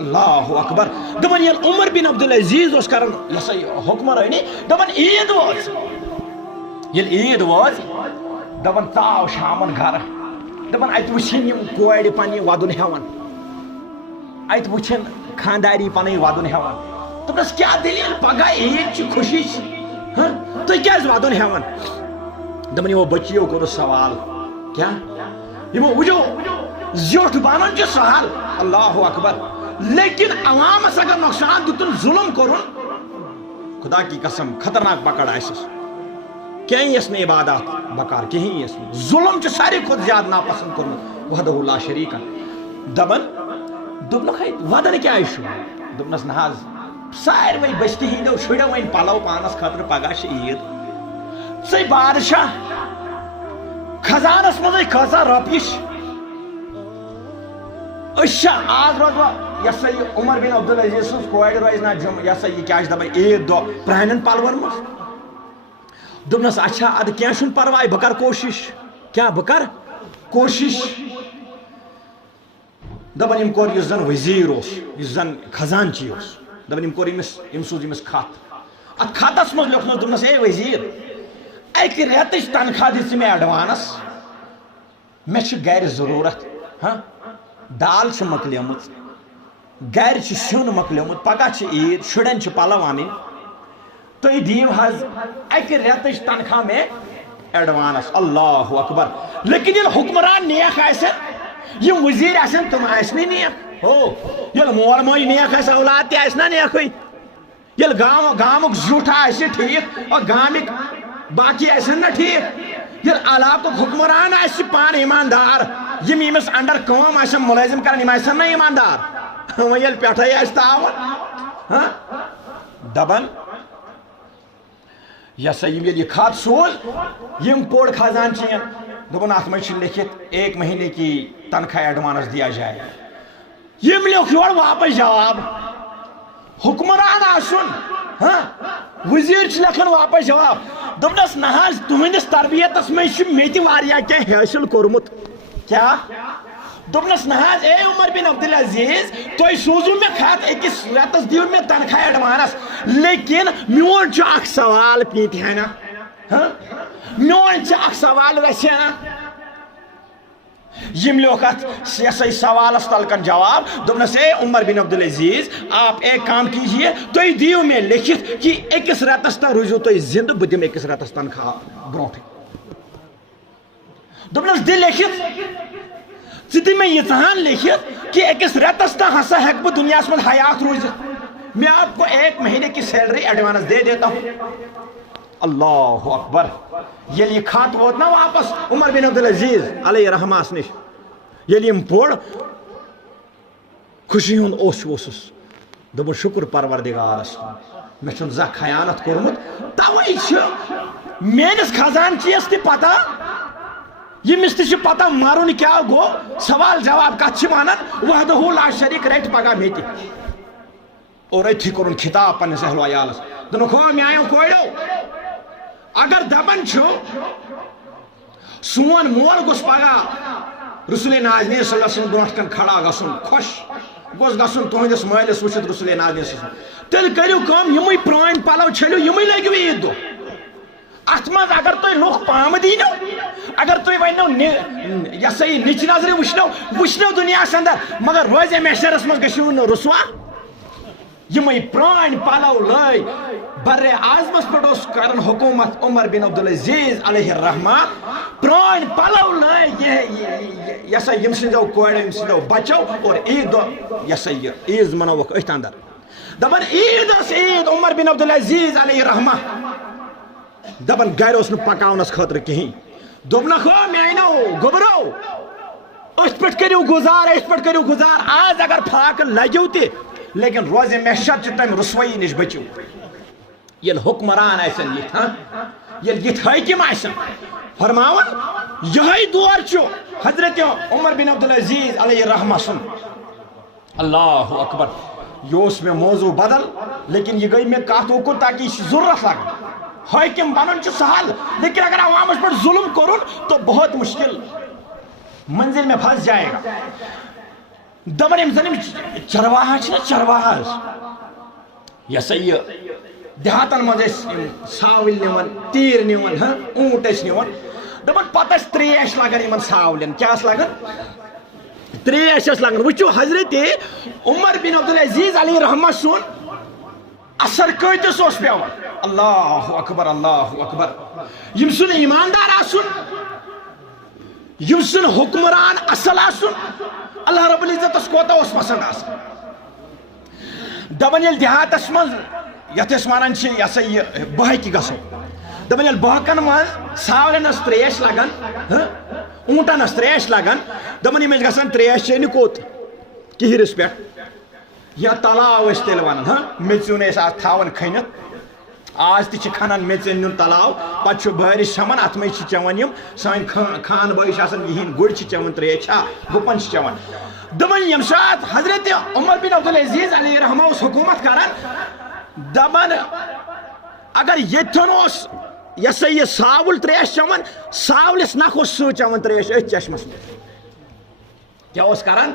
اللہ اکبر دپان یل عمر بن عبدالعزیز اس کرن یسا حکمرانی دپان عید واز یل عید واز دپان ژاو شامن گھر دپان ات وچھن یم کورِ پننہِ ودُن ہیوان ات وچھن خانداری پنٕنۍ ودُن ہیوان دپنس کیا دلیل پگہہ عید چھ خوشی تُہۍ کیازِ ودُن ہیوان دپان یمو بچیو کوٚر سوال کیا یمو وجو زیوٹھ بنن چھ سہل اللہ اکبر لیکن عوامس اگر نقصان دتن ظلم کرن خدا کی قسم خطرناک پکڑ آسس کہیں اس نے عبادات بکار کہیں اس میں ظلم چھ ساری کھت زیادہ ناپسند کرن وحدہ لا شریک دپان دوپنک ودن کیا چھُ دوپنس نہ حظ ساروی بستی ہندو شُریو وۄنۍ پلو پانس خاطرٕ پگہہ چھِ عید ژے بادشاہ خزانس منٛزٕے کۭژاہ رۄپیہِ چھِ أسۍ چھا آز روزوا یسا یہ عمر بن عبدالعزیز سٕنٛز کورِ روزِ نا یسا یہ کیا چھِ دپان عید دۄہ پرٛانٮ۪ن پلون منٛز دوپنس اچھا ادٕ کینٛہہ چھُنہٕ پرواے بہٕ کرٕ کوٗشش کیا بہٕ کرٕ کوٗشش دپان یم کوٚر یُس زن وزیٖر اوس یُس زن خزانچی اوس دپان یم کوٚر یم سوٗز أمِس خط اتھ خطس منٛز لیوکھنس دوپنس اے وزیٖر اکہِ رٮ۪تٕچ تنخواہ دِژ ژٕ مےٚ ایڈوانس مےٚ چھِ گرِ ضروٗرت دال چھِ مۄکلیمٕژ گرِ چھُ سیُن مۄکلیومُت پگہہ چھِ عید شُرٮ۪ن چھِ پلو انٕنۍ تُہۍ دِیِو حظ اکہِ رٮ۪تٕچ تنخواہ مےٚ ایڈوانس اللہ اکبر لیکن ییٚلہِ حکمران نیک آسن یم وزیٖر آسن تِم آسہِ نہٕ نیک ہو ییٚلہِ مول موج نیک آسہِ اولاد تہِ آسہِ نا نیکٕے ییٚلہِ گامُک زیُٹھ آسہِ ٹھیٖک اور گامٕکۍ باقی آسن نا ٹھیٖک ییٚلہِ علاقُک حکمران آسہِ پانہٕ ایماندار یم ییٚمِس انڈر کٲم آسن مُلٲزِم کران یم آسن نا ایماندار وۄنۍ ییٚلہِ پٮ۪ٹھے آسہِ تاوان دپان یسا یم ییٚلہِ یہِ خط سوٗز یم پوٚر خزانچین دپان اتھ منٛز چھُ لیکھِتھ 1 مہینے کی تنخواہ ایڈوانس دیا جائے یم لیوکھ یورٕ واپس جواب حکمران آسُن وزیٖر چھِ لیکھان واپس جواب دوپنس نہ حظ تُہنٛدِس تربیتس منٛز چھُ مےٚ تہِ واریاہ کینٛہہ حٲصِل کوٚرمُت کیا دوپنس نہ حظ اے عمر بن عبدالعزیز تُہۍ سوٗزوٗ مےٚ خط أکِس رٮ۪تس دِیِو مےٚ تنخواہ ایڈوانس لیکن میون چھُ اکھ سوال پیٖتہِ ہنا میون چھُ اکھ سوال ویسے نا یم لیوکھ اتھ یسا سوالس تلکن جواب دوپنس اے عمر بن عبدالعزیز آپ ایک کام کیجیے تُہۍ دِیِو مےٚ لیکھِتھ کہ أکِس رٮ۪تس تام روٗزِو تُہۍ زندٕ بہٕ دِمہٕ أکِس رٮ۪تس تنخواہ برونٛٹھٕے دوپنس دِ لیکھِتھ ژٕ دِ مےٚ ییٖژاہن لیکھِتھ کہ أکِس رٮ۪تس تام ہسا ہٮ۪کہٕ بہٕ دُنیاہس منٛز حیات روٗزِتھ میں آپ کو 1 مہینے کی سیلری ایڈوانس دے دیتا ہوں اللہ اکبر ییٚلہِ یہِ خط ووت نا واپس عمر بن عبدالعزیز علیہ رحمس نش ییٚلہِ یم پوٚر خوشی ہُنٛد اوٚش اوسُس دوٚپُن شُکر پروردگارس مےٚ چھُنہٕ زانٛہہ خیانت کوٚرمُت توے چھِ میٲنِس خزانچیس تہِ پتہ ییٚمِس تہِ چھِ پتہ مرُن کیٛاہ گوٚو سوال جواب کتھ چھِ ونان وحدہ لا شریٖک رٹہِ پگہہ مےٚ تہِ اور أتھی کوٚرُن خطاب پننِس اہل و عیالس دوٚپُکھ ہو میانیو کوریو اگر دپان چھُ سون مول گوٚژھ پگہہ رسول ناظمین صلی اللہ علیہ وسلم برونٛٹھ کن کھڑا گژھُن خۄش گوٚژھ گژھُن تُہنٛدِس مٲلِس وٕچھِتھ رسول ناظمین صلی اللہ علیہ وسلم تیٚلہِ کٔرِو کٲم یِمٕے پرٛٲنۍ پلو چھٔلِو یِمٕے لٲگِو عید دۄہ اتھ منٛز اگر تُہۍ لُکھ پامہٕ دیٖنو اگر تُہۍ ونو یسا یہِ نِچ نظرِ وٕچھنو دُنیاہس اندر مگر روزِ محشرس منٛز گٔژھِو نہٕ رسوا یِمٕے پرٛٲنۍ پلو لٲگۍ بر اعظمس پٮ۪ٹھ اوس کران حکوٗمت عمر بن عبدالعزیز علیہ الرحمہ پرٛٲنۍ پلو لٲگۍ یسا یِم سٕنٛزو کوریو یِم سٕنٛزو بچو اور عید دۄہ یسا یہِ عیٖز منٲوکھ أتھۍ اندر دپان عید ٲس عید عمر بن عبدالعزیز علیہ الرحمہ دپان گرِ اوس نہٕ پکاونس خٲطرٕ کِہیٖنۍ دوٚپنکھ ہو میانیو گوٚبرو أتھۍ پٮ۪ٹھ کٔرِو گُزار آز اگر فاقہٕ لگیو تہِ لیکن روزِ محشر چہِ تمہِ رسوایی نِش بٔچِو ییٚلہِ حکمران آسن یِتھ ییٚلہِ یِتھ حٲکِم آسن فرماوان یِہوٚے دور چھُ حضرت عمر بن عبدالعزیز علیہ الرحمہ سُنٛد اللہ اکبر یہ اوس مےٚ موضوع بدل لیکن یہ گٔے مےٚ کتھ اوکُن تاکہ یہ چھِ ضروٗرت لگان حٲکِم بنُن چھُ سہل لیکن اگر عوامس پٮ۪ٹھ ظلم کوٚرُن تو بہت مشکل منزل میں پھنس جائے گا دبن یم زن چرواہا چرواہا یہ سا یہ دیہاتن مز ساول نوان تیر نوان اونٹ نوان دپان پتہ تریش لگان یمن ساولن کیا لگان تریش لگان وچو حضرت عمر بن عبدالعزیز علیہ رحمہ سن اثر کتس پیوان اللہ اکبر اللہ اکبر یم سن ایماندار آسن یم سن حکمران اصل آسن اللہ رب العزت کوتا اس پسند آسن دپان یل دیہاتس مز یت ونان یہ سا یہ بہکی گھو دپان یل بہکن مز ساولن تریش لگان اونٹن تریش لگان دپان یم گھان تریش چینہ کوت کہرس پہ یا تلاو تیل ونان میژون آج تھاون کھنت آج تہ کھنان میژن نیون تلاو پتہ بارش سمان ات مز چیوان یم سان خان بھائی یہین گڑ چیوان تریش گپن چیوان دپان یم سات حضرت عمر بن عبدالعزیز علیہ رحمہ اس حکومت کران دپان اگر یتن یہ سا یہ ساول تریش چیوان ساولس نکھ چیوان تریش ات چشمس کیا کران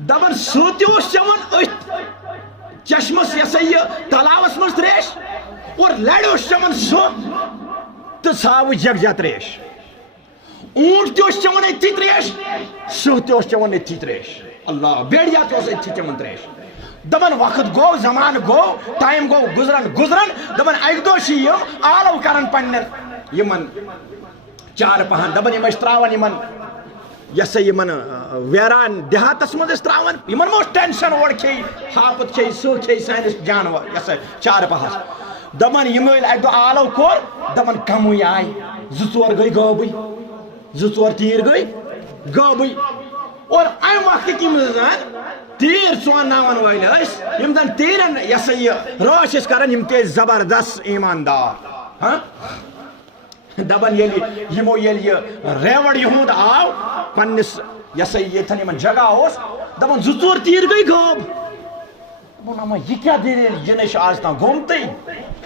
دپان سہ تہ چیوان ات چشمس یہ سا یہ تلاوس مز تریش اور لڑ چیوان سہ تو ساو یکجا تریش اونٹ تہ چیوان اتھی تریش سہ تہ چیوان اتھی تریش اللہ بیڑیا تہ اتھی چیوان تریش دپان وقت گو زمان گو ٹائم گو گزران گزران دپان اکہ دہ یم آلو کران پنن یمن چار پہن دپان یم تراوان یمن یہ سا یمن ویران دیہاتس مز تراوان یمن مو ٹینشن اور کھے ہاپت کھے سہ کھے سانس جانور یہ سا چار پہس دپان یم اکہ دہ آلو کور دپان کمٕے آئی زٕ ژور گئی غٲبٕے زٕ ژور تیر گئی غٲبٕے اور امہ وقت یم زن تیر ژوناون ول یم زن تیرن یہ سا یہ رٲچھ کران یم تہ زبردست ایماندار دپان یمو یل یہ ریوڑ یہند آو پنس یہ سا یتن یمن جگہ اس دپان زٕ ژور تیر گئی غٲب دپان اما یہ کیا دلیل یہ نش آج تام گومتے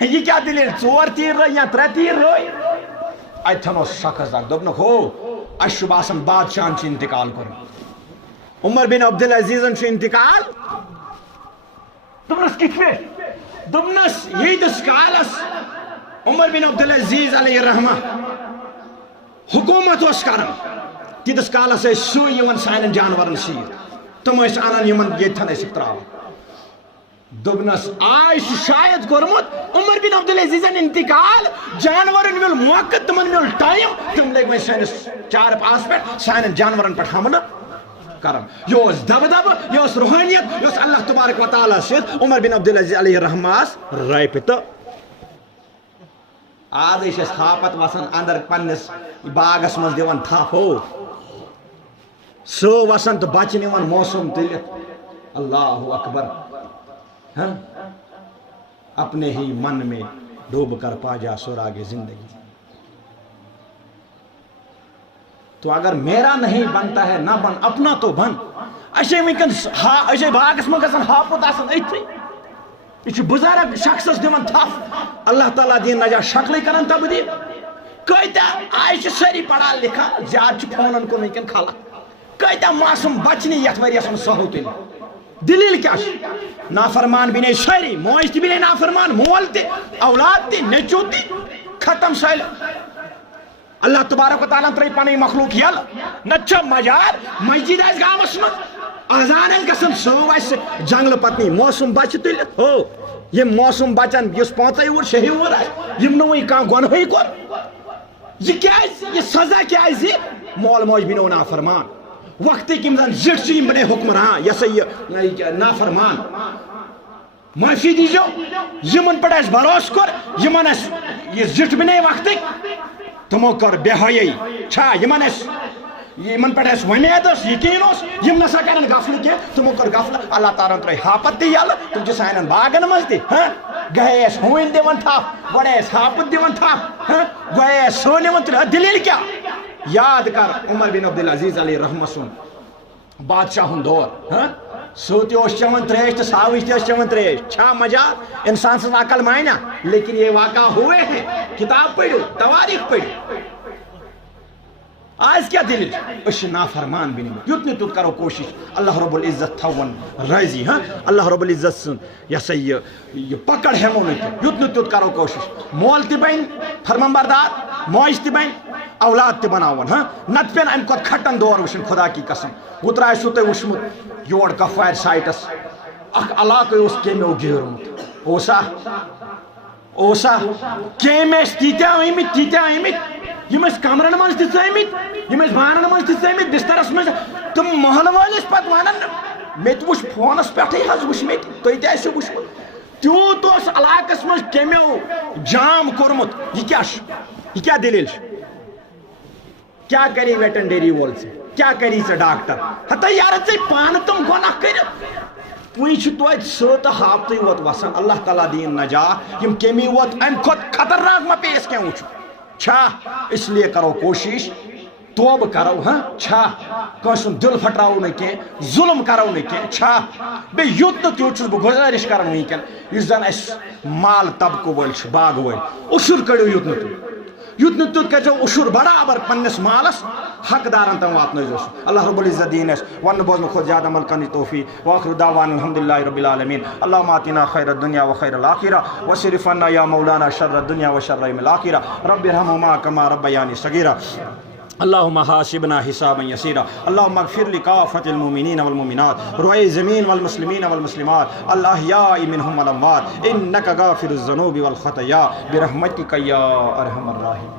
یہ کیا دلیل ژور تیر رہی یا ترے تیر رہی اتن اس شخص اک دپن ہو اس باسان بادشاہ انتقال کور عمر بن عبدالعزیزن انتقال دپنس کت پہ دپنس یتس کالس عمر بن عبدالعزیز علیہ رحمہ حکومت اس کران تیتس کالس سو یوان سانن جانورن سیت تم انان یمن یتن تراوان دپنس آج شاید کورمت عمر بن عبدالعزیزن انتقال جانورن مل موقع تمن مل ٹائم تم لگ وی سانس چار پاس پہ سانن جانورن پہ حملہ کران یہ دب دب یہ روحانیت یہ اللہ تبارک و تعالی ست عمر بن عبدالعزیز علیہ رحمہ رائپ تو آج ہاپت وسان اندر پنس باغس مز دان تھپ ہو سو وسان تو بچہ نوان موسم تلت اللہ اکبر اپنے ہی من میں ڈوب کر پا جا سراغ زندگی تو اگر میرا نہیں بنتا ہے نہ بن اپنا تو بن اچھے ونکن باغس من گژھان ہاپت آسان اتھی یہ بزرگ شخص دان تھپ اللہ تعالیٰ دین نجا شکل کران تبدیل کتیا آج ساری پڑھا لکھا زیادہ فونن کن ونکن خلق کتیا معصوم بچنی یت ؤریس من سہو تیل دلیل کیا نافرمان بنے ساری موج تہ بنے نافرمان مول تہ اولاد تہ نیچو تہ ختم سال اللہ تبارک و تعالیٰ ترٛٲے پنٕنۍ مخلوق یل نتہٕ چھا مجار مسجد آسہِ گامس منٛز اذان آسہِ گژھان سٲو آسہِ جنگلہٕ پتنٕے موسم بچہِ تُلِتھ ہو یم موسم بچن یُس 5 وُہُر 6 وُہُر آسہِ یم نہٕ وُنہِ کانٛہہ گۄنہٕے کوٚر یہ کیازِ یہ سزا کیازِ مول موج بنیو نافرمان وقتٕکۍ یم زن زِٹھ چھِ یم بنے حکمران یہ سا یہ نافرمان معافی دیجو یمن پہ اس بھروسہ کور یمن اس یہ زِٹھ بنے وقتٕکۍ تمو کر بے حیائی چھا یمن پہ ومید یقین یم نسا کرن غفل کی تمو کر غفل اللہ تعالیٰ ترٛٲے ہاپت تہ یل تم سانن باغن مز تہ گئے ہوئن دِوان تھپ گۄڈے ہاپت دِوان تھپ گوے سو نِوان دلیل کیا یاد کر عمر بن عبدالعزیز علیہ رحمہ سن بادشاہ ہن دور سو تہ چیوان تریش تو ساوچ تہ چیوان تریش چھا مجال انسان سن عقل مانا لیکن یہ واقعہ ہوئے ہیں کتاب پڑھو تواریخ پڑھو آج کیا دلیل اس نافرمان بھی نہیں یتنی تو کرو کوشش اللہ رب العزت تھون راضی ہاں اللہ رب العزت سن یہ یہ پکڑ ہمو نہیں یتنی تو کرو کوشش مول تہ بن فرمان بردار موج تہ بن اولاد تہ بناون ہاں نت پین ام کھت کھٹن دور وشن خدا کی قسم اوتر آسو تہ وچمت یور کفار سائٹس اخ علاقہ اس کیمو گیرمت اوسا کیمس تیتیا آمت یم کمرن من ثمت یم بانن من ثمت بسترس من تم محل والس پتہ ونان مت وچ فونس پٹھے حظ وچ مت تُہۍ تہِ آسِو وچھمُت تیوٗت اوس علاقس منٛز کیٚمیو جام کوٚرمُت یہ کیا دلیل کیا کری ویٹنڈری وول سے کیا کری ژے ڈاکٹر ہتا یار ژے پانہٕ تم گۄناہ کٔرِتھ وٕنۍ چھِ توتہِ سُہ تہٕ ہاپتٕے یوت وسان اللہ تعالیٰ دِیِن نجات یم کیٚمی ووت امہِ کھۄتہٕ خطرناک ما پیٚیَس کینٛہہ وٕچھُن چھا اس لیے کرو کوشش توب کرو ہاں چھا کٲنٛسہِ ہُنٛد دل پھٹراو نہٕ کینٛہہ ظلم کرو نہٕ کینٛہہ چھا بیٚیہِ یُت نہٕ تیُتھ چھُس بہٕ گُزٲرِش کران وٕنکٮ۪ن یُس زن اَسہِ مال طبقہٕ وٲلۍ چھِ باغہٕ وٲلۍ اُشُر کٔڑِو یُت نہٕ تیُتھ کٔرۍزیو اُشُر برابر پننِس مالس حقدارن تام واتنٲیزیو سُہ اللہ رب العزت دِیِن اَسہِ وننہٕ بوزنہٕ کھۄتہٕ زیادٕ عمل کرنٕچ توفیق وآخر دعوانا الحمدللہ رب العالمین اللہم آتنا خیر الدنیا و خیر الآخرہ وصرف عنا یا مولانا شر الدنیا و شر یوم الآخرہ رب ارحمہما کما ربیانی صغیرہ اللہم حاسبنا حسابا یسیرا اللہم اغفر لکافة المؤمنین والمؤمنات روئے زمین والمسلمین والمسلمات الاحیاء منہم والاموات انک غافر الذنوب والخطایا برحمتک یا ارحم الراحمین.